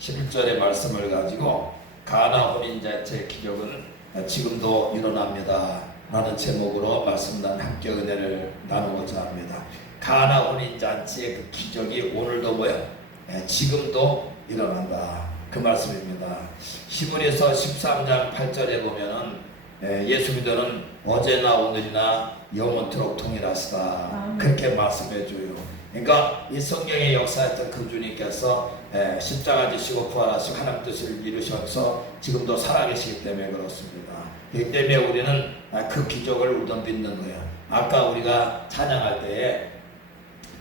11절의 말씀을 가지고 가나 혼인잔치의 기적은 지금도 일어납니다 라는 제목으로 말씀 난 함께 은혜를 나누고자 합니다. 가나 혼인잔치의 그 기적이 오늘도 지금도 일어난다, 그 말씀입니다. 시므리서 13장 8절에 보면은 예수 믿어는 어제나 오늘이나 영원토록 동일하시다, 그렇게 말씀해 줘요. 그러니까 이 성경의 역사했던 그 주님께서 십자가 지시고 부활하시고 하나님 뜻을 이루셔서 지금도 살아계시기 때문에 그렇습니다. 그렇기 때문에 우리는 그 기적을 우리도 믿는 거예요. 아까 우리가 찬양할 때에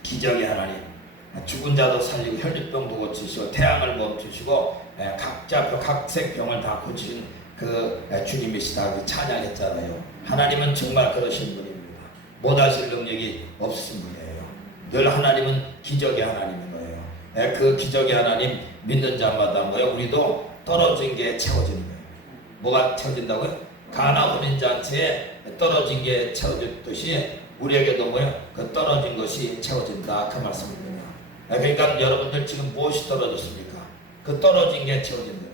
기적의 하나님, 죽은 자도 살리고 혈류병도 고치시고 태양을 멈추시고 각색 병을 다 고치신 그 주님이시다 찬양했잖아요. 하나님은 정말 그러신 분입니다. 못하실 능력이 없으신 분이에요. 늘 하나님은 기적의 하나님인 거예요. 그 기적의 하나님 믿는 자마다 우리도 떨어진 게 채워지는 거예요. 뭐가 채워진다고요? 가나 혼인잔치에 떨어진 게 채워졌듯이 우리에게도 그 떨어진 것이 채워진다, 그 말씀입니다. 그러니까 여러분들 지금 무엇이 떨어졌습니까? 그 떨어진 게 채워진다.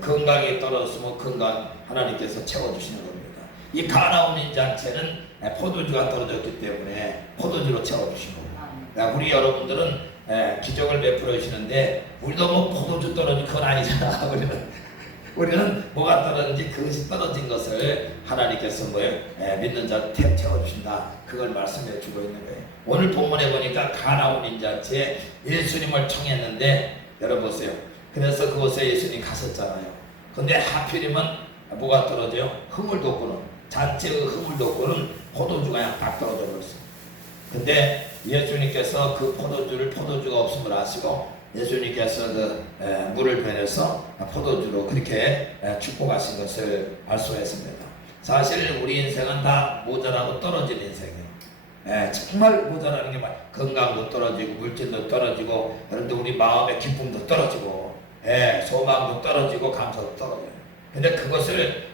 건강이 떨어졌으면 건강 하나님께서 채워주시는 겁니다. 이 가나 혼인잔치는 포도주가 떨어졌기 때문에 포도주로 채워주시는 겁니다. 우리 여러분들은 기적을 베풀어 주시는데 우리도 포도주 떨어진 건 아니잖아. 우리는 뭐가 떨어진지 그것이 떨어진 것을 하나님께서 믿는 자 채워주신다, 그걸 말씀해 주고 있는 거예요. 오늘 본문에 보니까 가나 혼인잔치에 예수님을 청했는데 여러분 보세요. 그래서 그곳에 예수님 갔었잖아요. 근데 하필이면 뭐가 떨어져요? 흐물 돋고는, 잔치의 흐물 돋고는 포도주가 그냥 딱 떨어져 버렸어요. 근데 예수님께서 그 포도주가 없음을 아시고 예수님께서 그 물을 변해서 포도주로 그렇게 축복하신 것을 알 수가 있습니다. 사실 우리 인생은 다 모자라고 떨어진 인생이에요. 정말 모자라는 게 건강도 떨어지고 물질도 떨어지고, 그런데 우리 마음의 기쁨도 떨어지고 소망도 떨어지고 감사도 떨어져요. 근데 그것을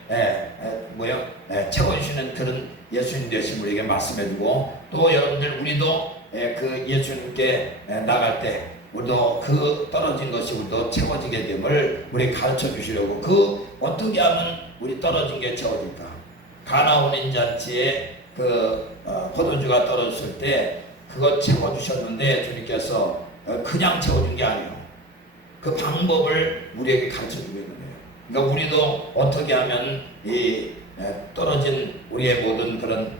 채워주시는 그런 예수님 되신 우리에게 말씀해주고, 또 여러분들 우리도 그 예수님께 나갈 때 우리도 그 떨어진 것이 우리도 채워지게 됨을 우리 가르쳐 주시려고, 그 어떻게 하면 우리 떨어진 게 채워질까? 가나 혼인잔치에 그 포도주가 떨어졌을 때 그거 채워주셨는데 주님께서 그냥 채워준 게 아니에요. 그 방법을 우리에게 가르쳐 주고 있는 거예요. 그러니까 우리도 어떻게 하면 이 떨어진 우리의 모든 그런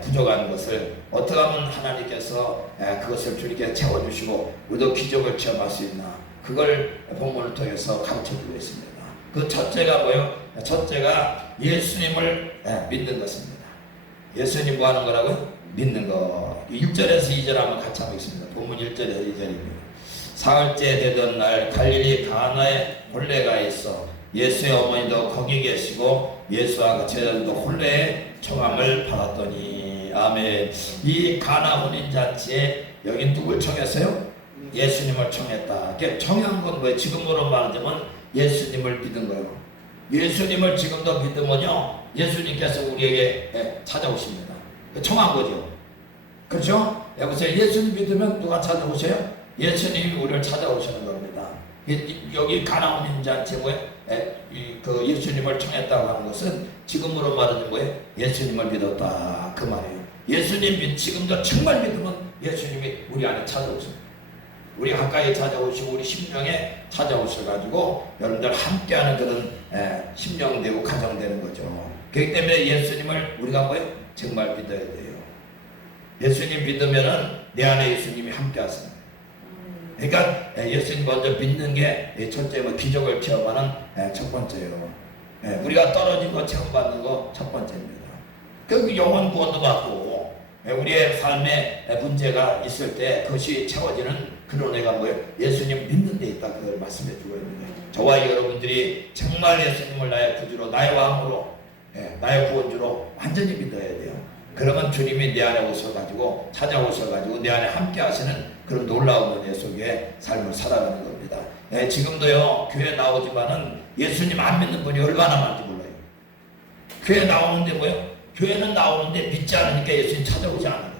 부족한 것을 어떻게 하면 하나님께서 그것을 주님께 채워주시고 우리도 기적을 체험할 수 있나, 그걸 본문을 통해서 가르쳐주고 있습니다. 그 첫째가 첫째가 예수님을 믿는 것입니다. 예수님 뭐 하는 거라고요? 믿는 거. 1절에서 2절 한번 같이 한번 읽습니다. 본문 1절에서 2절입니다. 사흘째 되던 날 갈릴리 가나에 혼례가 있어 예수의 어머니도 거기 계시고 예수와 그 제자들도 혼례의 청함을 받았더니, 아멘. 이 가나 혼인잔치에 여기 누굴 청했어요? 예수님을 청했다. 청한 건 뭐예요? 지금으로 말하자면 예수님을 믿은 거예요. 예수님을 지금도 믿으면요, 예수님께서 우리에게 찾아오십니다. 청한 거죠. 그렇죠? 여보세요. 예수님 믿으면 누가 찾아오세요? 예수님이 우리를 찾아오시는 겁니다. 여기 가나 혼인잔치에 그 예수님을 청했다고 하는 것은 지금으로 말하자면 예수님을 믿었다, 그 말이에요. 예수님 지금도 정말 믿으면 예수님이 우리 안에 찾아오십니다. 우리 가까이 찾아오시고 우리 심령에 찾아오셔가지고 여러분들 함께하는 그런 심령되고 가정되는 거죠. 그렇기 때문에 예수님을 우리가 정말 믿어야 돼요. 예수님 믿으면은 내 안에 예수님이 함께하십니다. 그러니까 예수님 먼저 믿는 게 첫째 기적을 체험하는 첫 번째예요. 우리가 떨어진 거 체험받는 거 첫 번째입니다. 그 영혼 구원도 받고 우리의 삶에 문제가 있을 때 그것이 채워지는 그런 애가 예수님 믿는 데 있다, 그걸 말씀해 주고 있는 거예요. 저와 여러분들이 정말 예수님을 나의 구주로, 나의 왕으로, 나의 구원주로 완전히 믿어야 돼요. 그러면 주님이 내 안에 오셔가지고 찾아오셔가지고 내 안에 함께 하시는 그런 놀라운 은혜 속에 삶을 살아가는 겁니다. 지금도요, 교회 나오지만은 예수님 안 믿는 분이 얼마나 많은지 몰라요. 교회 나오는데 교회는 나오는데 믿지 않으니까 예수님 찾아오지 않아요.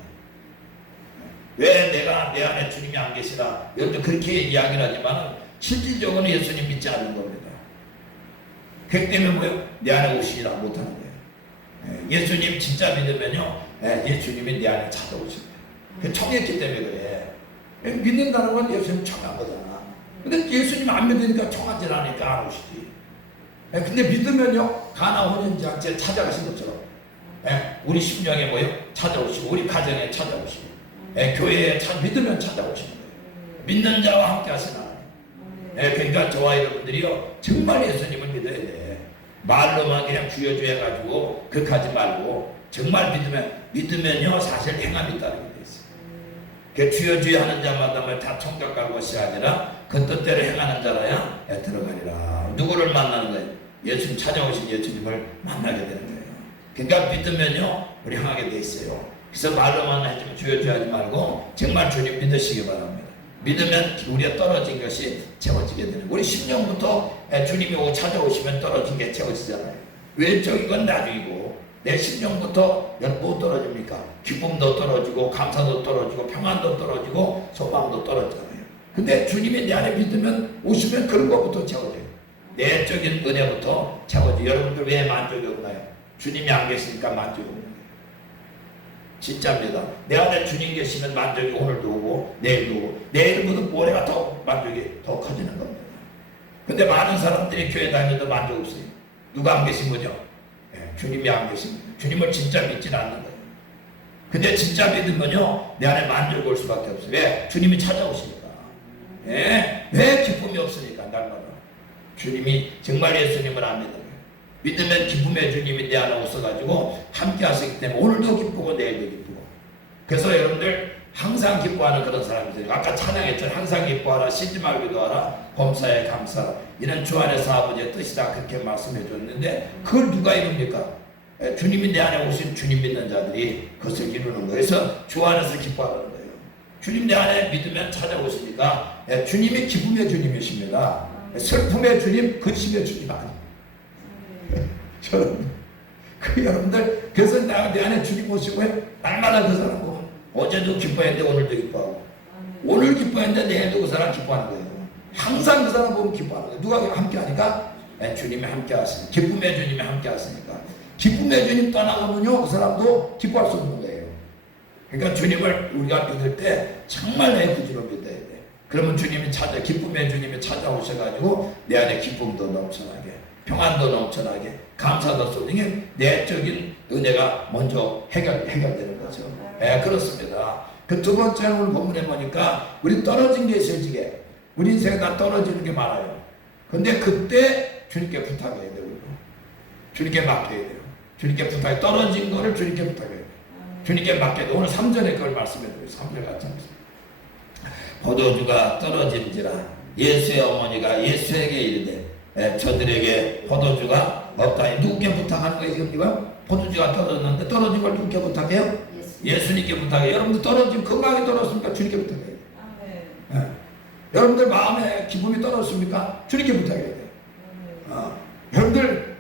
왜 내가 내 안에 주님이 안 계시나? 여러분 그렇게 이야기를 하지만은 실질적으로는 예수님 믿지 않는 겁니다. 그렇기 때문에 뭐예요? 내 안에 오시지를 못하는 거예요. 예수님 진짜 믿으면요, 예수님이 내 안에 찾아오십니다. 청했기 때문에 그래. 믿는다는 건 예수님 청한 거잖아. 근데 예수님 안 믿으니까 청하지 않으니까 안 오시지. 근데 믿으면요, 가나 혼인장치에 찾아가신 것처럼 우리 심령에 뭐요? 찾아오시고, 우리 가정에 찾아오시고, 교회에 믿으면 찾아오시는 거예요. 믿는 자와 함께 하시는 하나님. 그러니까 저와 여러분들이요, 정말 예수님을 믿어야 돼. 말로만 그냥 주여 주여 해가지고 그렇게 하지 말고, 정말 믿으면요, 사실 행함이 있다는 게 있어요. 그 주여 주여 하는 자마다 다 총각 갈 것이 아니라 그 뜻대로 행하는 자라야 들어가리라. 누구를 만나는 거예요? 예수님 찾아오신 예수님을 만나게 되는 거예요. 그러니까 믿으면요, 우리 향하게 돼 있어요. 그래서 말로만 하지만 주여 주여 하지 말고 정말 주님 믿으시기 바랍니다. 믿으면 우리가 떨어진 것이 채워지게 되는 거예요. 우리 10년부터 주님이 찾아오시면 떨어진 게 채워지잖아요. 외적인 건 나중이고, 내 심령부터 뭐 떨어집니까? 기쁨도 떨어지고, 감사도 떨어지고, 평안도 떨어지고, 소망도 떨어지잖아요. 근데 주님이 내 안에 믿으면 오시면 그런 것부터 채워져요. 내적인 은혜부터 채워져요. 여러분들 왜 만족이 없나요? 주님이 안 계시니까 만족이 없는 거예요. 진짜입니다. 내 안에 주님 계시면 만족이 오늘도 오고 내일도 오고, 내일보다 모레가 더 만족이 더 커지는 겁니다. 근데 많은 사람들이 교회 다니면도 만족 없어요. 누가 안 계신 거죠? 주님이 안 계십니다. 주님을 진짜 믿지는 않는 거예요. 근데 진짜 믿으면요, 내 안에 만족이 올 수밖에 없어요. 왜? 주님이 찾아오시니까. 왜 기쁨이 없으니까, 날마다. 주님이 정말 예수님을 안 믿는 거예요. 믿으면 기쁨의 주님이 내 안에 오셔가지고 함께 하시기 때문에 오늘도 기쁘고 내일도 기쁘고. 그래서 여러분들 항상 기뻐하는 그런 사람이세요. 아까 찬양했죠. 항상 기뻐하라, 쉬지 말고 기도하라, 범사에 감사하라. 이런 주 안에서 아버지의 뜻이다, 그렇게 말씀해 줬는데, 그걸 누가 이룹니까? 주님이 내 안에 오신 주님 믿는 자들이 그것을 이루는 거예요. 그래서 주 안에서 기뻐하는 거예요. 주님 내 안에 믿으면 찾아오시니까 주님이 기쁨의 주님이십니다. 슬픔의 주님, 근심의 주님 아니에요. 여러분들, 그래서 내 안에 주님 오시고 날마다 그 사람 보면 어제도 기뻐했는데 오늘도 기뻐하고, 오늘 기뻐했는데 내일도 그 사람 기뻐하는 거예요. 항상 그 사람 보면 기뻐하는 거예요. 누가 함께 하니까? 주님이 함께 하시니까. 기쁨의 주님이 함께 하시니까. 기쁨의 주님 떠나가면요, 그 사람도 기뻐할 수 없는 거예요. 그러니까 주님을 우리가 믿을 때 정말 내 구주로 믿어야 돼. 그러면 주님이 기쁨의 주님이 찾아오셔가지고 내 안에 기쁨도 넘쳐나게, 평안도 넘쳐나게, 감사도 쏟는 내적인 은혜가 먼저 해결되는 거죠. 그렇습니다. 그 두 번째 오늘 본문에 보니까 우리 떨어진 게 실지게, 우리 인생에 다 떨어지는 게 많아요. 근데 그때 주님께 부탁해야 돼요. 주님께 맡겨야 돼요. 주님께 부탁해. 떨어진 거를 주님께 부탁해야 돼요. 주님께 맡겨야 돼요. 오늘 3절에 그걸 말씀해 드려요. 3절 같이 합니다. 포도주가 떨어진지라 예수의 어머니가 예수에게 이르되 저들에게 포도주가 없다니. 누구께 부탁하는 거예요 지금? 이거 포도주가 떨어졌는데 떨어진 걸 누구께 부탁해요? 예수님께 부탁해요. 여러분들 떨어지면 건강이 떨어졌습니까? 주님께 부탁해요. 여러분들 마음에 기쁨이 떨어졌습니까? 주님께 부탁해야 돼요. 여러분들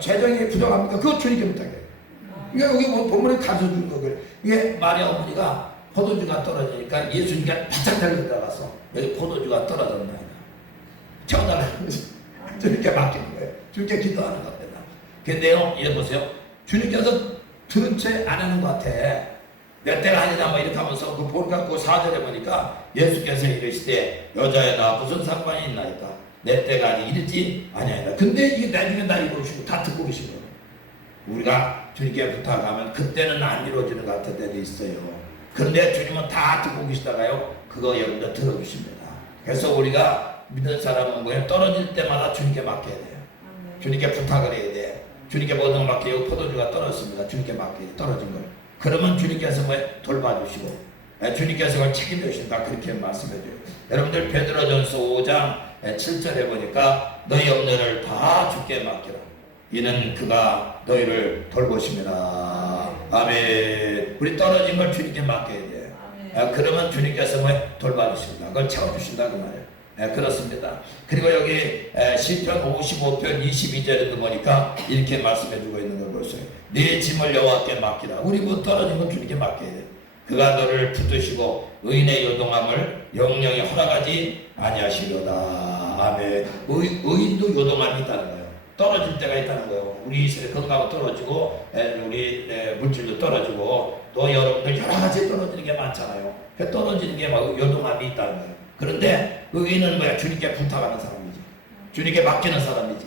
재정이 부족합니까? 그거 주님께 부탁해요. 그러니까 여기 본문에 가르쳐준 거예요. 이게 마리아 어머니가 포도주가 떨어지니까 예수님께 바짝 달려들어가서 여기 포도주가 떨어졌나 채워달라는 거죠. 주님께 맡기는 거예요. 주님께 기도하는 겁니다. 근데요, 얘 보세요. 주님께서 들은 채 안 하는 것 같아. 내 때가 아니다 뭐 이렇게 하면서 그 볼 갖고 4절에 보니까 예수께서 이르시되 여자에 나 무슨 상관이 있나이까? 내 때가 아직 이르지 아니하니라. 근데 이게 나중에 날 이루시고 다 듣고 계신 거예요. 우리가 주님께 부탁하면 그때는 안 이루어지는 것 같은 때도 있어요. 그런데 주님은 다 듣고 계시다가요, 그거 여러분들 들어주십니다. 그래서 우리가 믿는 사람은 뭐예요? 떨어질 때마다 주님께 맡겨야 돼요. 주님께 부탁을 해야 돼. 주님께 모든 걸 맡겨요. 포도주가 떨어졌습니다. 주님께 맡겨요. 떨어진 걸. 그러면 주님께서 뭐 돌봐주시고 주님께서 그걸 책임져 주신다, 그렇게 말씀해줘요. 여러분들 베드로전서 5장 7절에 보니까 너희 염려를 다 주께 맡기라. 이는 그가 너희를 돌보심이라. 아멘. 우리 떨어진 걸 주님께 맡겨야 돼요. 그러면 주님께서 뭐 돌봐주신다, 그걸 채워주신다 그 말이에요. 그렇습니다. 그리고 여기 시편 55편 22절에도 보니까 이렇게 말씀해주고 있는 걸 보세요. 네 짐을 여호와께 맡기라. 우리 뭐 떨어진 건 주님께 맡겨야 돼요. 그가 너를 붙드시고 의인의 요동함을 영영히 허락하지 아니하시려다. 아멘. 의인도 요동함이 있다는 거예요. 떨어질 때가 있다는 거예요. 우리 건강도 떨어지고 우리 물질도 떨어지고 또 여러분들 여러 가지 떨어지는 게 많잖아요. 그 떨어지는 게 막 요동함이 있다는 거예요. 그런데 의인은 뭐야? 주님께 부탁하는 사람이지. 주님께 맡기는 사람이지.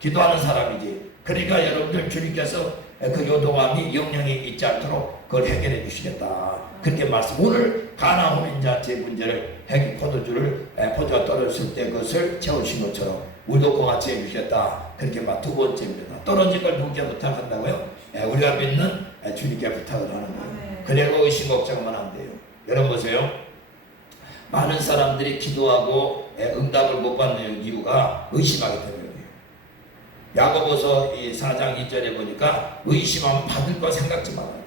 기도하는 사람이지. 그러니까 여러분들 주님께서 그 요동함이 영영이 있지 않도록 그걸 해결해 주시겠다. 그렇게 말씀. 오늘 가나 혼인잔치의 문제를 포도주가 떨어졌을 때 그것을 채우신 것처럼 우리도 그와 같이 해주셨다. 그렇게 말 두 번째입니다. 떨어진 걸 누구께 부탁한다고요? 우리가 믿는 주님께 부탁을 하는 거예요. 그리고 의심 걱정만 안 돼요. 여러분 보세요. 많은 사람들이 기도하고 응답을 못 받는 이유가 의심하기 때문이에요. 야고보서 4장 2절에 보니까 의심하면 받을 거 생각지 말아요.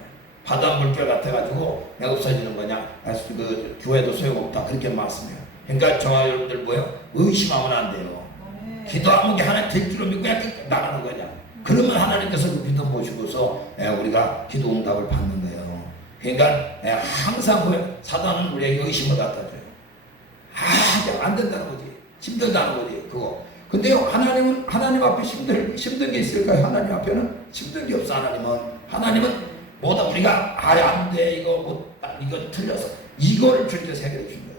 바다 물결 같아가지고 내가 없어지는 거냐? 그 교회도 소용없다. 그렇게 말씀해요. 그러니까 저와 여러분들 뭐예요? 의심하면 안 돼요. 기도하면 하나님 될 줄로 믿고 그냥 나가는 거냐? 그러면 하나님께서 그 믿음 모시고서 우리가 기도 응답을 받는 거예요. 그러니까 항상 뭐예요? 사단은 우리에게 의심을 갖다 줘요. 안 된다는 거지. 힘들다는 거지. 그거. 근데요, 하나님 앞에 힘든 게 있을까요? 하나님 앞에는 힘든 게 없어. 하나님은 뭐다 우리가 안 돼. 이거 틀려서. 이거를 주님께서 해결해 준다.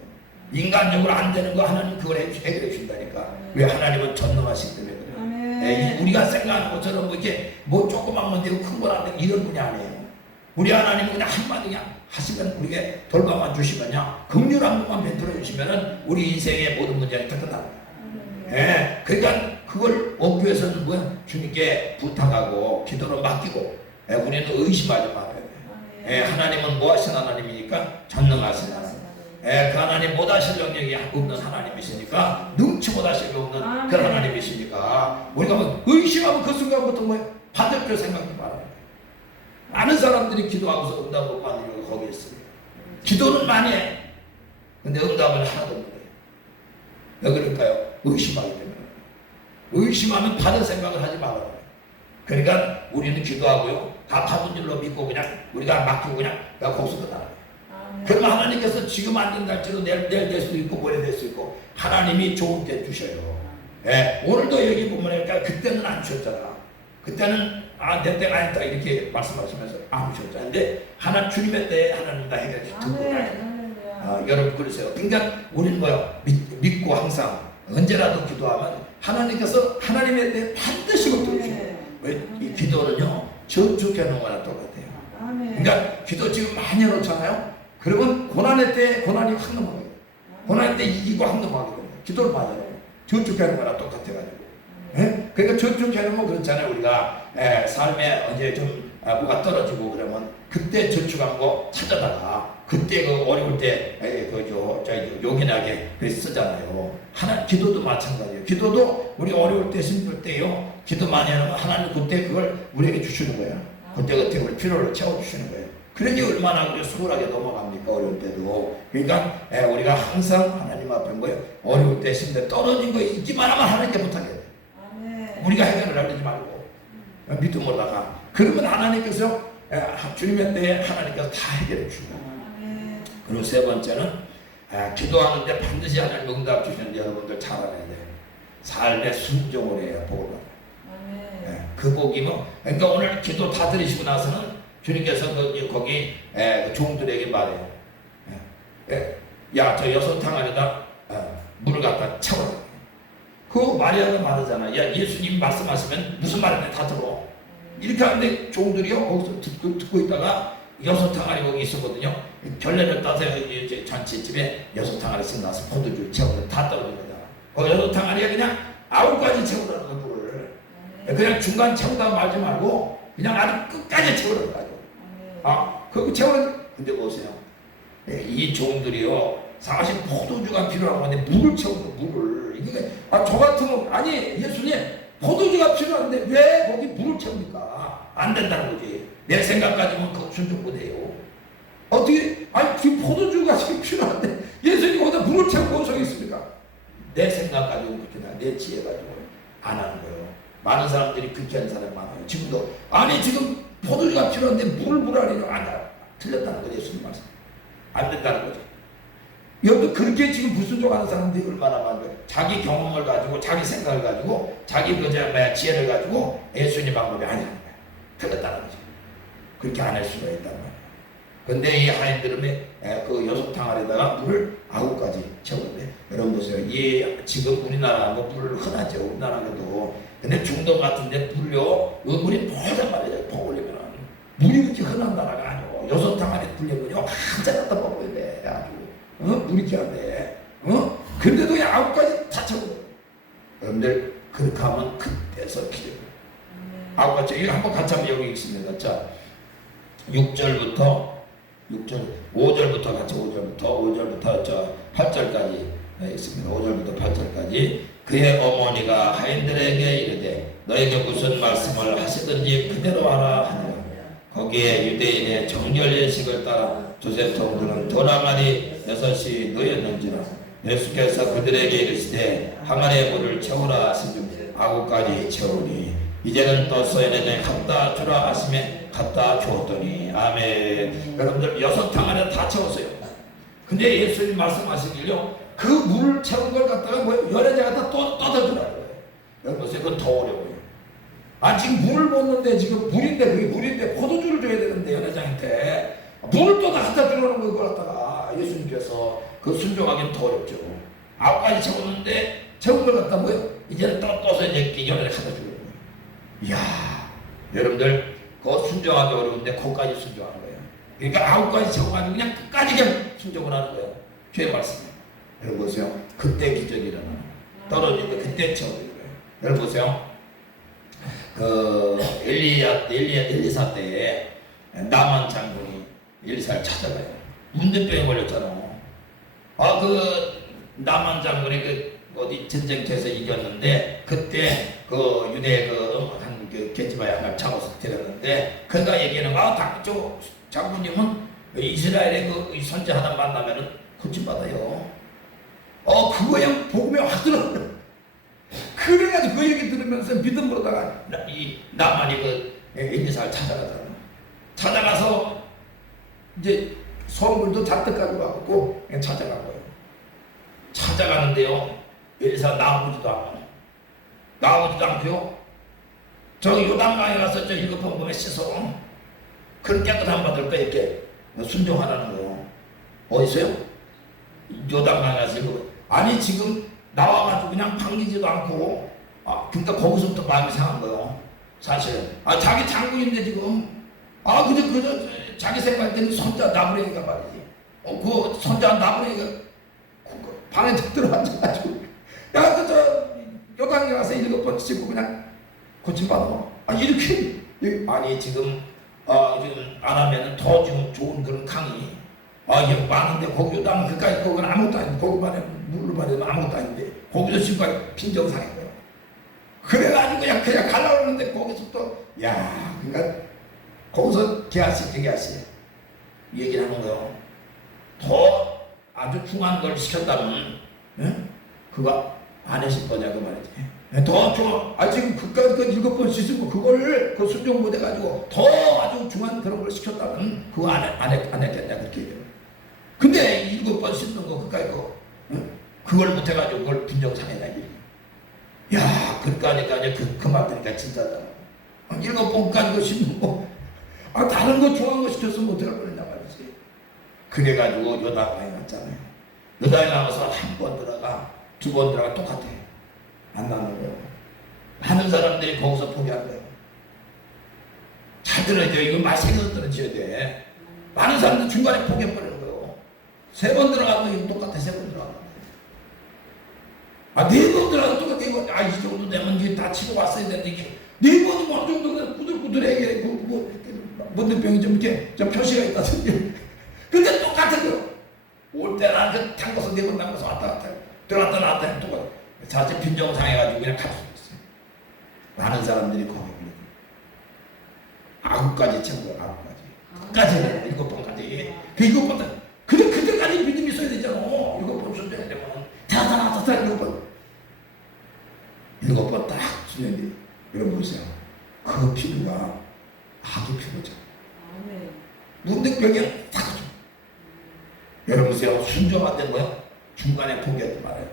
인간적으로 안 되는 거 하나님 그걸 해결해 준다니까. 왜? 하나님은 전능하시기 때문에 그래요. 우리가 생각하는 것처럼 이렇게 조그만 건 되고 큰 건 안 되고 이런 분이 아니에요. 우리 하나님은 그냥 한마디 그냥 하시면 우리에게 돌봐만 주시면요, 긍휼한 것만 베풀어 주시면은 우리 인생의 모든 문제가 다 끝납니다. 그러니까 그걸 얻기 위해서는 뭐야? 주님께 부탁하고 기도로 맡기고 우리는 의심하지 말아야 돼요. 하나님은 뭐 하신 하나님이니까 전능하신 하나님. 그 하나님 못하실 능력이 없는 하나님이시니까, 능치 못하실 게 없는 그런 하나님이시니까 우리가 뭐 의심하면 그 순간부터 뭐 받을 줄 생각도 말아요. 많은 사람들이 기도하고서 응답 못 받는 이유가 거기에 있어요. 기도는 많이 해. 근데 응답을 하나도 못 해요. 왜 그럴까요? 의심하기 때문에. 의심하면 받을 생각을 하지 말아요. 그러니까 우리는 기도하고요, 다 답은 줄로 믿고 그냥 우리가 맡기고 그냥 거기서 나가요. 그러면 하나님께서 지금 안 된다 할지라도 내일 될 수도 있고 모레 될 수 있고 하나님이 좋은 때 주셔요. 오늘도 여기 보면 그때는 안 주셨잖아. 그때는 내 때가 아니다 이렇게 말씀하시면서 안 주셨잖아. 근데 주님의 때에 하나님 다 해결해 주시고 여러분 그러세요. 그러니까 우리는 뭐야? 믿고 항상 언제라도 기도하면 하나님께서 하나님의 때에 반드시 거두셔요. 왜? 이 기도는요 저축해 놓은 거랑 똑같아요. 그러니까 기도 지금 많이 해놓잖아요. 그러면 고난의 때 고난이 확 넘어가요. 고난의 때 이기고 확 넘어가거든요. 기도를 많이 해요. 저축하는 거랑 똑같아가지고. 그러니까 저축하는 건 그렇잖아요. 우리가 삶에 이제 좀 뭐가 떨어지고 그러면 그때 저축한 거 찾아다가 그때 그 어려울 때 요긴하게 쓰잖아요. 기도도 마찬가지예요. 기도도 우리 어려울 때 힘들 때요, 기도 많이 하면 하나님 그때 그걸 우리에게 주시는 거예요. 그때 우리 필요를 채워주시는 거예요. 그러니 얼마나 우리 수월하게 넘어갑니까? 어려울 때도. 그러니까 우리가 항상 하나님 앞에 뭐예요? 어려울 때 힘들 떨어진 거 있기만 하면 하나님께 부탁해야 돼요. 우리가 해결을 하려지 말고 믿음으로다가. 그러면 하나님께서 주님의 때에 하나님께서 다 해결해 주시고. 그리고 세 번째는 기도하는데 반드시 하나님 응답 주시는데 여러분들 잘 알아야 돼요. 삶의 순종을 해야 복을 받아요. 그 복이 그러니까 오늘 기도 다 들으시고 나서는 주님께서 거기 종들에게 말해요. 야, 저 6탕 물을 갖다 채워라. 그 마리아가 말하잖아. 야, 예수님 말씀하시면 무슨 말인지 다 들어. 이렇게 하는데 종들이요 거기서 듣고 있다가 6탕 거기 있었거든요. 결례를 따서 잔치집에 6탕 나서 포도주를 채우고 다 떨어진 거잖아. 6탕 그냥 9가지 채우라는 거 물을. 그냥 중간 채우다가 말지 말고 그냥 아주 끝까지 채우라는 거죠. 그거 채우는. 근데 보세요. 이 종들이요 사실 포도주가 필요한 건데 물을 채우는 물을. 이게 저 같으면 예수님 포도주가 필요한데 왜 거기 물을 채웁니까? 안 된다는 거지. 내 생각까지는 그거 순종 못해요. 어떻게 지금 포도주가 지금 필요한데 예수님 거기다 물을 채우고 온 적이 있습니까? 내 생각 가지고 그렇게 내 지혜 가지고 안 하는 거예요. 많은 사람들이 그렇게 하는 사람이 많아요. 지금도 지금 포도주가 필요한데 물을 부라니까 틀렸다는 거예요. 예수님 말씀. 안 된다는 거죠. 여러분 그렇게 지금 불순종하는 사람들이 얼마나 많아요. 자기 경험을 가지고 자기 생각을 가지고 자기 지혜를 가지고 예수님 방법이 아니라는 거야. 틀렸다는 거죠. 그렇게 안 할 수가 있단 말이야. 근데 이 하인들은 그 여섯탕 안에다가 물을 9가지 채웠는데 여러분 보세요. 이 지금 우리나라 물 흔하죠. 우리나라도. 근데 중동 같은데 물요 물이 보단 말이죠. 더 올리면 물이 그렇게 흔한 나라가 아니고 여섯탕 안에 불려면요 한잔 갖다 먹어야 돼. 아주 물이 이렇게 안 돼. 근데도 그냥 9가지 다 채워. 여러분들 그렇게 하면 그때서 기대요. 9가지 이거 한번 같이 한번 여기 있습니다. 자 5절부터 같이 5절부터 저 8절까지 있습니다. 5절부터 8절까지 그의 어머니가 하인들에게 이르되 너에게 무슨 말씀을 하시든지 그대로 하라 하니라. 거기에 유대인의 정결 예식을 따라 조셉 통들은 도랑아리 6이 놓였는지라. 예수께서 그들에게 이르시되 항아리에 물을 채우라 하시니 9가지 채우니 이제는 또 소인에게 갖다 주라 하시매 갖다 주었더니 아멘. 여러분들 6탕 안에 다 채웠어요. 근데 예수님 말씀하시길요 그 물을 채운 걸 갖다가 연회자 갖다 또 떠들더라고요. 여러분 보세요. 그건 더 어려워요. 지금 물을 붓는데 지금 물인데 그게 물인데 포도주를 줘야 되는데 연회장한테 물을 또 갖다 주라는 걸 갖다가 예수님께서 그 순종하기는 더 어렵죠. 9가지 채웠는데 채운 걸 갖다 이제는 또 떠서 이제 연회장 갖다 주는 거예요. 이야 여러분들 그거 순종하기 어려운데 그것까지 순종하는 거예요. 그러니까 9가지 채워가지고 그냥 끝까지 그냥 순종을 하는 거예요. 주의 말씀이에요. 여러분 보세요. 그때 기적이 일어나는 거예요. 떨어지는데 그때 채워지는 거예요. 여러분 보세요. 그 엘리사 때에 나만 장군이 엘리사를 찾아가요. 문제병에 걸렸잖아. 그 나만 장군이 그 어디 전쟁터에서 이겼는데 그때 그 유대 그 계집아이 하나 잡아서 데렸는데 그가 얘기하는 저 장군님은 이스라엘의 그 선지 하나 만나면은 고침받아요. 그거야 복음에 확 들어요. 그래가지고 그 얘기 들으면서 믿음으로다가 이 나만이 그 엘리사를 찾아가잖아. 찾아가서 이제 선물도 잔뜩 가지고 와갖고 찾아간 거예요. 찾아가는데요 엘리사 나오지도 않고요. 저기 요단강에 가서 저 7번 보면 씻어. 그런 깨끗한 받을 거 이렇게 순종하라는 거예요. 어디서요? 요단강에 가서 7번. 아니 지금 나와가지고 그냥 반기지도 않고 그러니까 거기서부터 마음이 상한 거예요. 사실은 자기 장군인데 지금 그저 자기 생각할 때는 손자 나부랭이가 말이지. 그 손자 나부랭이가 방에 들어앉아가지고 저 요강에 가서 7번 씻고 그냥 고침받아. 이렇게 아니 지금 안 하면은 더 지금 좋은 그런 강이 이게 많은데 거기 요당 그까이 거기는 아무것도 아닌데 거기만에 물로 말하면 아무것도 아닌데 거기서 지금 빈정상인 거예요. 그래가지고 그냥 가려고 하는데 거기서 또 그러니까 거기서 계하씨 얘기를 하는 거예요. 더 아주 중요한 걸 시켰다면 그거 안 하실 거냐 그 말이지. 더 중요한 지금 그까지 그 7번 씻고 그걸 그 순종 못 해가지고 더 아주 중요한 그런 걸 시켰다면 그거 안 했겠냐 그렇게 얘기해요. 근데 7번 씻는 거 그까이 그걸 못 해가지고 그걸 빈정상해다 이게. 그러니까 이제 그 말 들으니까 진짜잖아. 7번까지 그 씻는 거 다른 거 중요한 거 시켰으면 어떡할 뻔했냐 말이지. 그래가지고 요단강에 갔잖아요. 요단강에 가서 한 번 들어가 2번 들어가 똑같아. 안 나는 거예요. 많은 사람들이 거기서 포기한 거예요. 잘 들어야 돼요. 이거 맛있는 들어줘야 돼. 많은 사람들 중간에 포기해버리는 거예요. 3번 들어가도 이거 똑같아. 3번 들어가도 4번 들어가도 똑같아. 4번 이 정도 되면 이게 다 치고 왔어야 되는데 이게 4번이 어느 정도 꾸들꾸들하게 문제병이 좀 이렇게 좀 표시가 있다든지 근데 똑같은 거예요. 올 때는 그 담궈서 4번 담궈서 왔다 갔다 들어갔다 나왔다 하면 똑같아. 자체 빈정상해가지고 그냥 갈 수 있어요. 많은 사람들이 거기 걸려. 9가지 채운 거야. 9가지. 7번까지. 그 7번 근데 그때까지 믿음이 있어야 되잖아. 7번 순종해야 되면 다다다다 7번. 7번 딱 순종해. 여러분 보세요. 그 피부가 악의 피부죠. 문득병이 딱 보세요. 순종한다는 거요. 중간에 포기하지 말아요.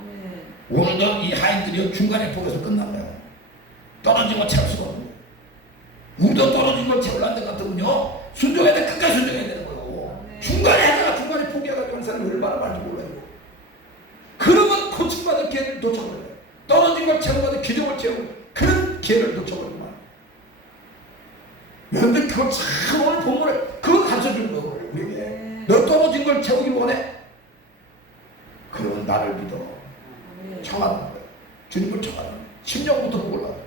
아멘. 오늘도 이 하인들이 중간에 포기해서 끝난 거예요. 떨어진 걸 채울 수가 없는 거예요. 우리도 떨어진 걸 채우려는 데 같으면요. 순종해야 돼. 끝까지 순종해야 되는 거예요. 아멘. 중간에 하다가 중간에 포기해가지고 하는 사람이 얼마나 많은지 몰라요. 그러면 고침받을 기회를 놓쳐버려요. 떨어진 걸 채우고 기적을 채우고 그런 기회를 놓쳐버리고 말아요. 여러분들 그거 참 오늘 본문을 그거 가르쳐주는 거예요. 우리에게. 너 떨어진 걸 채우기 원해? 그러면 나를 믿어. 청하는 거예요. 주님을 청하는 거예요. 10년부터 보고 올라가요.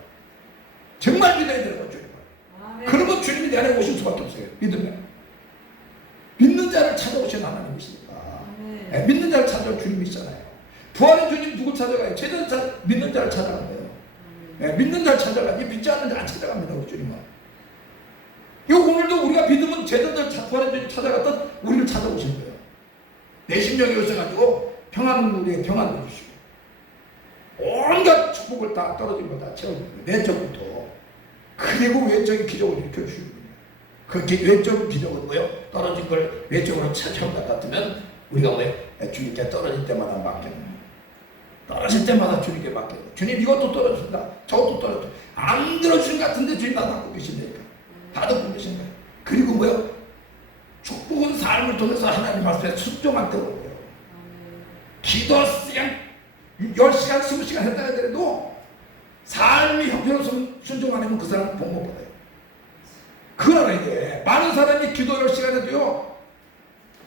정말 믿어야 되는 거예요. 주님을. 그러면 주님이 내 안에 오실 수밖에 없어요. 믿으면. 믿는 자를 찾아오신 하나님이시니까. 네, 믿는 자를 찾아올 주님이시잖아요. 부활의 주님 누구 찾아가요? 제대로 믿는 자를 찾아간 거예요. 네, 믿는 자를 찾아가지 믿지 않는 자를 안 찾아갑니다. 우리 주님은. 이 오늘도 우리가 믿으면 제대로 부활의 주님 찾아갔던 우리를 찾아오신 거예요. 내 심령에 오셔가지고 평안을 우리에게 평안을 주시고 온갖 축복을 다 떨어진 거 다 채워주는 거예요. 내적부터. 그리고 외적인 기적을 일으켜주시는 거예요. 그 외적 기적은 뭐예요? 떨어진 걸 외적으로 채운다 같으면 우리가 뭐예요? 주님께 떨어질 때마다 맡기는 거예요. 떨어질 때마다 주님께 맡기는 거예요. 주님 이것도 떨어진다. 저것도 떨어진다. 안 들어주신 것 같은데 주님 다 갖고 계신다니까. 다 듣고 계신 거예요. 그리고 뭐예요? 축복은 삶을 통해서 하나님 말씀에 순종할 때 오는 거예요. 기도 그냥 10시간, 20시간 했다 하더라도 삶이 형편없으면 순종 안 하면 그 사람은 복 못 받아요. 그걸 알아야 돼. 많은 사람이 기도 10시간 해도요.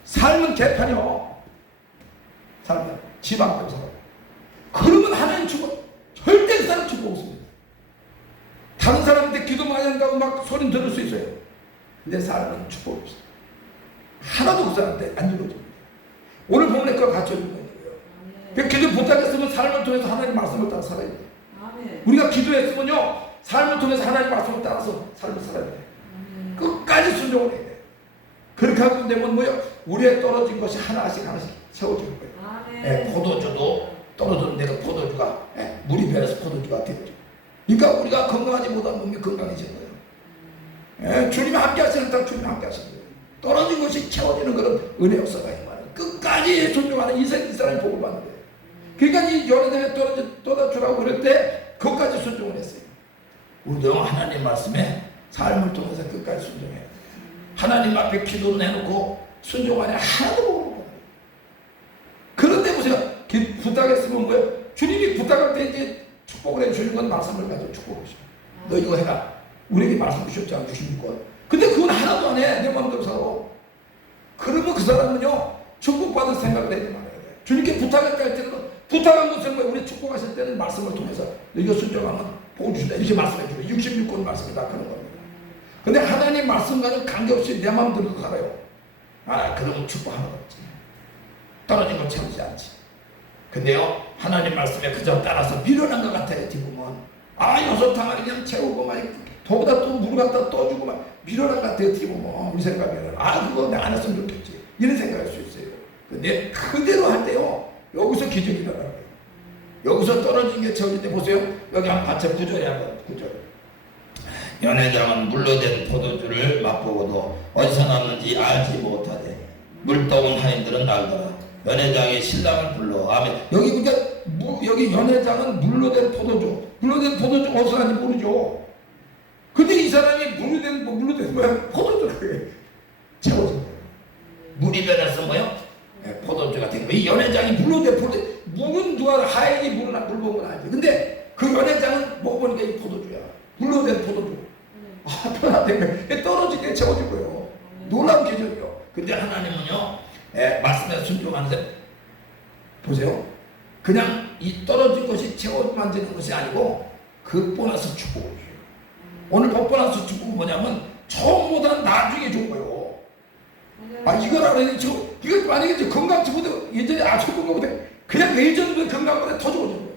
삶은 개판이요. 삶은 지방권 사람. 그러면 하나님 축복 절대 그 사람 축복 없습니다. 다른 사람한테 기도 많이 한다고 막 소리 들을 수 있어요. 근데 삶은 축복 없어요. 하나도 그 사람한테 안 이루어집니다. 오늘 본문에 그걸 갖춰주는 거예요. 그 기도 부탁했으면 삶을 통해서 하나님 말씀을 따라 살아야 돼요. 우리가 기도했으면요. 삶을 통해서 하나님 말씀을 따라서 삶을 살아야 돼요. 끝까지 순종을 해야 돼요. 그렇게 하고 되면 뭐요? 우리의 떨어진 것이 하나씩 하나씩 채워지는 거예요. 포도주도 떨어졌는 데가 포도주가 물이 배어서 포도주가 되죠. 그러니까 우리가 건강하지 못한 몸이 건강해지는 거예요. 주님이 함께 하시는 딱 주님이 함께 하시는 거예요. 떨어진 것이 채워지는 그런 은혜 역사가 있는 끝까지 존중하는 이 사람이 복을 받는 거예요. 그러니까 이 요나단에 떠다주라고 그럴 때 그것까지 순종을 했어요. 우리도 하나님 말씀에 삶을 통해서 끝까지 순종해야 돼요. 하나님 앞에 기도를 내놓고 순종하냐 하나도 못 받아요. 그런데 보세요. 부탁했으면 뭐예요? 주님이 부탁할 때 이제 축복을 해주는 건 말씀을 가지고 축복을 주셔요. 너 이거 해라. 우리에게 말씀 주셨잖아. 주십니까? 근데 그건 하나도 안 해. 내 마음대로 살아. 그러면 그 사람은요. 축복받을 생각을 하지 말아야 돼. 주님께 부탁할 때는 부탁한 것은 뭐 우리 축복하실 때는 말씀을 통해서 이거 순종하면 복을 주신다. 이렇게 말씀해 주고 66권 말씀이 다 그런 겁니다. 근데 하나님 말씀과는 관계없이 내 마음대로 살아요. 그러면 축복 하나도 없지. 떨어진 걸 채우지 않지. 근데요 하나님 말씀에 그저 따라서 미련한 것 같아요. 뒤보면 요소탕을 그냥 채우고 막 더보다 또 물 갖다 떠주고 막 미련한 것 같아요. 뒤보면 우리 생각에는 그거 내가 안 했으면 좋겠지. 이런 생각할 수 있어요. 근데 그대로 할 때요 여기서 기적이 일어나는 거예요. 여기서 떨어진 게 채워질 때 보세요. 여기 한번 같이 구절에 한번 구절. 연회장은 물로 된 포도주를 맛보고도 어디서 났는지 알지 못하되 물떠온 하인들은 알더라. 연회장이 신랑을 불러. 아멘. 여기 그러니까 여기 연회장은 물로 된 포도주. 물로 된 포도주 어디서 났는지 모르죠. 근데 이 사람이 물로 된 뭐야? 포도주를 채워진 거예요. 물이 변해서 뭐요? 포도주가 된 거예요. 이 연회장이 물로 된 포도주. 물은 누가 하인이 물 먹은 건 알지. 근데 그 연회장은 먹어보니까 이 포도주야. 물로 된 포도주. 변화된 거예요. 떨어질 때 채워진 거예요. 놀라운 기적이요. 근데 하나님은요, 말씀에 순종하는데, 보세요. 그냥 이 떨어진 것이 채워 만드는 것이 아니고, 그 보너스 축복을 줘요. 오늘 보너스 축복은 뭐냐면, 처음보다는 나중에 준 거예요. 이걸 알아야 이거 만약에 건강치보다 예전에 좋은 것보다 그냥 예전보다 건강보다 더 좋아진 거예요.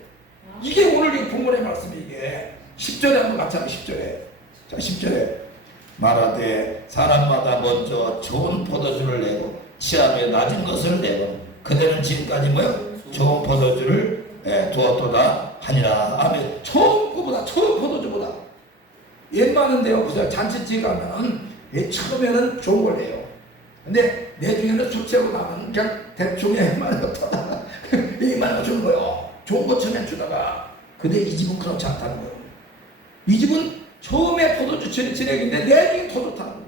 이게 오늘 이 본문의 말씀이 이게 10절에 한번 같이 하면 10절에. 자, 10절에 말하되 사람마다 먼저 좋은 포도주를 내고 치아에 낮은 것을 내고 그대는 지금까지 뭐요? 좋은 포도주를 두었도다 하니라. 아멘. 처음 포도주보다 옛 많은데요. 보세요. 잔치집 가면 처음에는 좋은 걸 내요. 근데 내 중에는 술 취하고 나면 그냥 대충에 이만 걷다가 이만 주는 거예요. 좋은 거 처음에 주다가. 근데 이 집은 그렇지 않다는 거예요. 이 집은 처음에 포도주 진액인데 내중이 더 좋다는 거예요.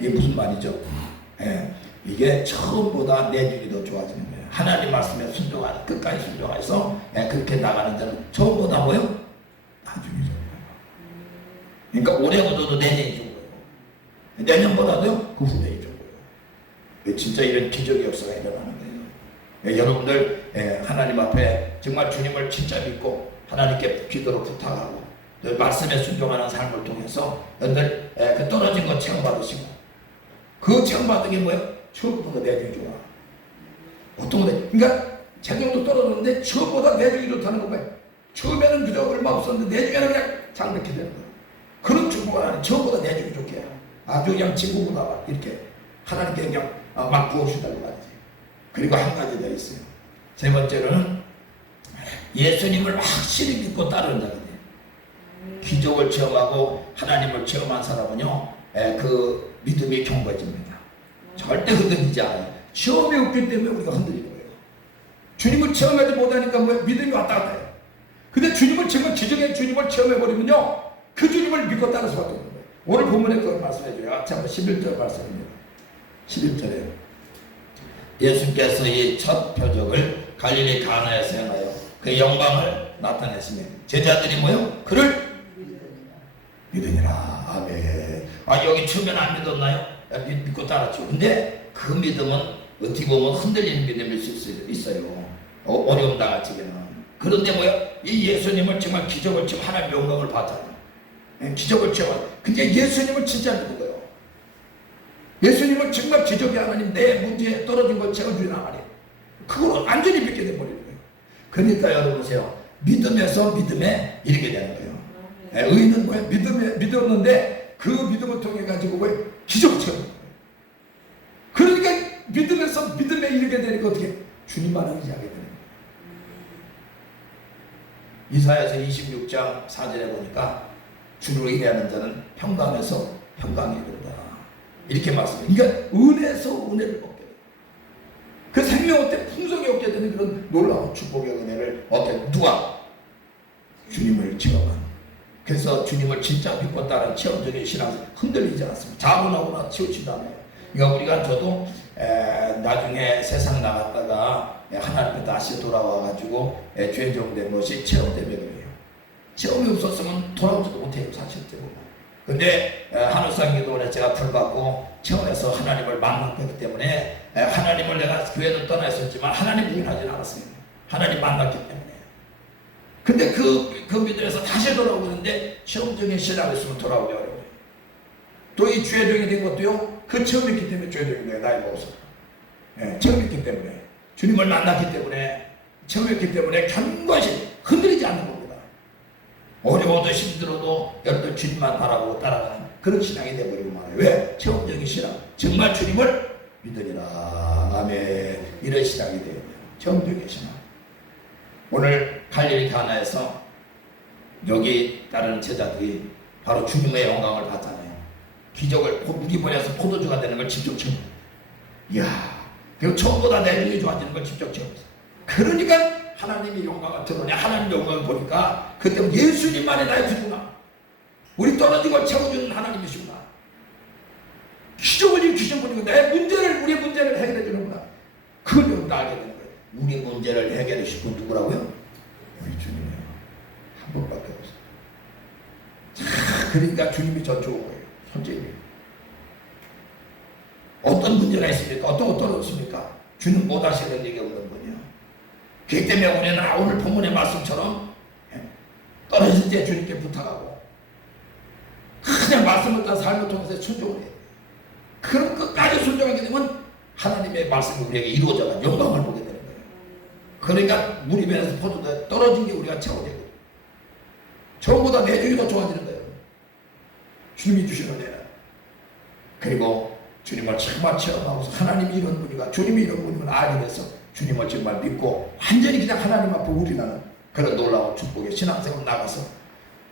이게 무슨 말이죠? 예, 이게 처음보다 내중이 더 좋아지는 거예요. 하나님 말씀에 순종하는, 끝까지 순종해서 그렇게 나가는 자는 처음보다 뭐요? 나중이 좋은 거예요. 그러니까 올해보다도 내년이 좋은 거예요. 내년보다도 그 후년이 좋은 거예요. 진짜 이런 기적의 역사가 일어나는 거예요. 여러분들 하나님 앞에 정말 주님을 진짜 믿고 하나님께 기도로 부탁하고 말씀에 순종하는 삶을 통해서 여러분들 그 떨어진 거 체험받으시고 그 체험받은 게 뭐예요? 처음보다 내중이 좋아. 어떤 거래? 그러니까 재정도 떨어졌는데 처음보다 내중이 좋다는 건 뭐예요? 처음에는 그저 얼마 없었는데 내중에는 그냥 장백해 되는 거예요. 그런 축복을 하는 처음보다 내중이 좋게 해요. 아주 그냥 친구보다 이렇게 하나님께 그냥 막 부어주신다고 말이지. 그리고 한 가지 더 있어요. 세 번째로는 예수님을 확실히 믿고 따른다. 기적을 체험하고 하나님을 체험한 사람은요, 그 믿음이 견고해집니다. 절대 흔들리지 않아요. 체험이 없기 때문에 우리가 흔들리는 거예요. 주님을 체험하지 못하니까 뭐 믿음이 왔다 갔다 해요. 근데 주님을 정말 기적의 주님을 체험해버리면요, 그 주님을 믿고 따를 수밖에 없는 거예요. 오늘 본문에 그걸 말씀해줘요. 자, 11절 말씀입니다. 11절에 예수께서 이 첫 표적을 갈릴리 가나에서 행하여 그 영광을 나타내시며 제자들이 뭐요? 그를 믿으니라. 아멘. 여기 처음에는 안 믿었나요? 믿고 따랐죠. 근데 그 믿음은 어떻게 보면 흔들리는 믿음일 수 있어요. 어려움 당할 적에는. 그런데 뭐야? 이 예수님을 정말 기적을 지금 하나님의 영광을 봤잖아요. 기적을 지금. 근데 예수님을 진짜 믿는 거예요. 예수님은 정말 기적의 하나님, 내 문제에 떨어진 걸 채워주는 하나님. 그걸 완전히 믿게 돼버리는 거예요. 그러니까 여러분 보세요. 믿음에서 믿음에 이르게 되는 거예요. 의인은 뭐예요? 믿었는데 그 믿음을 통해 가지고 뭐예요? 기적을 채우는 거예요. 그러니까 믿음에서 믿음에 이르게 되니까 어떻게? 주님만을 의지하게 되는 거예요. 이사야서 26장 4절에 보니까 주로 일하는 자는 평강에서 평강에 이른다. 이렇게 말씀해요. 그러니까 은혜에서 은혜를 얻게 돼요. 그 생명 얻게 풍성이 얻게 되는 그런 놀라운 축복의 은혜를 얻게 돼요. 누가? 주님을 체험한. 그래서 주님을 진짜 믿고 따른 체험적인 신앙 흔들리지 않습니다. 자문하거나 치우치지 않아요. 그러니까 우리가 저도 나중에 세상 나갔다가 하나님께 다시 돌아와가지고 죄종된 것이 체험 때문에 그래요. 체험이 없었으면 돌아오지도 못해요. 사실적으로. 근데 하늘상 기도원에 제가 풀받고 체험해서 하나님을 만났기 때문에 하나님을 내가 교회는 떠나 있었지만 하나님 부인하지는 않았어요. 하나님 만났기 때문에. 근데 그 믿음에서 다시 돌아오는데 체험적인 신앙이 있으면 돌아오기 어려워요. 또 이 죄종이 된 것도요, 그 체험이 있기 때문에 죄종이 돼요. 나이 먹어서. 체험이 있기 때문에. 주님을 만났기 때문에, 체험했기 때문에 견고하시 흔들리지 않는 겁니다. 어려워도 힘들어도 여러분들 주님만 바라보고 따라가는 그런 신앙이 되어버리고 말아요. 왜? 체험적인 신앙. 정말 주님을 믿으리라. 아멘. 이런 신앙이 되어요. 체험적인 신앙. 오늘 갈릴리 가나에서 여기 따르는 제자들이 바로 주님의 영광을 봤잖아요. 기적을 물이 보내서 포도주가 되는 걸 직접 체험해요. 이야, 그리고 처음보다 내중이 좋아지는 걸 직접 체험했어요. 그러니까 하나님의 영광을 드러내 하나님의 영광을 보니까 그때 예수님만이 나의 구주구나. 우리 떨어진 걸 채워주는 하나님이시구나. 기적을 기적을 내 문제를 우리 문제를 해결해 주는구나. 그걸 여러분 알게 되는 거예요. 우리 문제를 해결해 주신 분 누구라고요? 우리 주님이에요. 한 번밖에 없어요. 자, 그러니까 주님이 저 좋은 거예요. 선생님. 어떤 문제가 있습니까? 어떻습니까? 주는 못 하시는 얘기 없는 분이요. 그렇기 때문에 우리는 오늘 본문의 말씀처럼 떨어질 때 주님께 부탁하고 그냥 말씀을 따라 삶을 통해서 순종을 해요. 그럼 끝까지 순종하게 되면 하나님의 말씀이 우리에게 이루어져가 영광을 보게 되는 거예요. 그러니까 우리 배에서 포도가 떨어진 게 우리가 채워되고 처음보다 내중이 더 좋아지는 거예요. 주님이 주시는 은혜는. 그리고 주님을 정말 체험하고서 하나님이 이런 분이가 주님이 이런 분임을 알게 돼서 주님을 정말 믿고 완전히 그냥 하나님 앞에 우리나는 그런 놀라운 축복의 신앙생활 나가서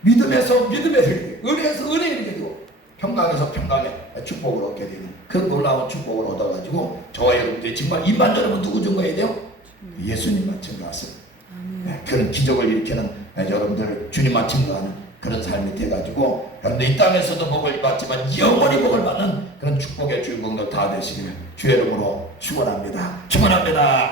믿음에서 믿음에 되고 은혜에서 은혜에 되고 평강에서 평강의 축복을 얻게 되는 그 놀라운 축복을 얻어가지고 저와 여러분들이 정말 입만 열으면 누구 증거해야 돼요? 예수님만 증거하세요. 그런 기적을 일으키는 여러분들 주님만 증거하는 그런 삶이 돼가지고 여러분들 이 땅에서도 복을 받지만 영원히 복을 받는 그런 축복의 주인공들 다 되시기를 주의 이름으로 축원합니다. 축원합니다.